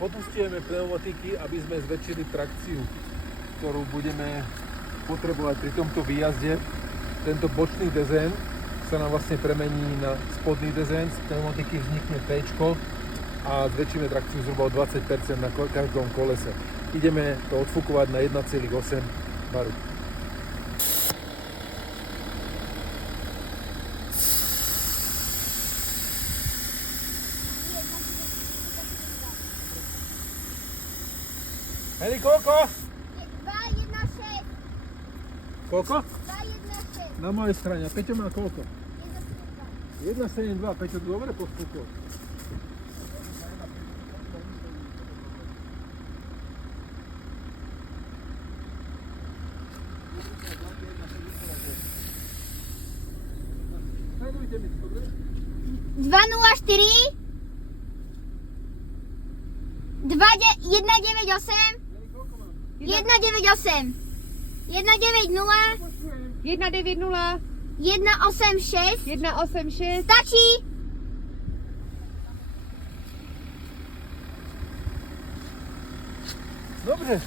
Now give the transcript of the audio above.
Podustujeme pneumatiky, aby sme zväčšili trakciu, ktorú budeme potrebovať pri tomto výjazde. Tento bočný dezén sa nám vlastne premení na spodný dezén, z pneumatiky vznikne P-čko a zväčšíme trakciu zhruba o 20% na každom kolese. Ideme to odfúkovať na 1,8 baru. Heli, koľko? 2,1,6. Koľko? 2,1,6. Na mojej strane. A Peťo má koľko? 1,72. Peťo, to dobre postúpil. Sledujte mi, dobre? 2,04. 1,98. 1,98. 1,90. 190 1,86. 186. Stačí? Dobre.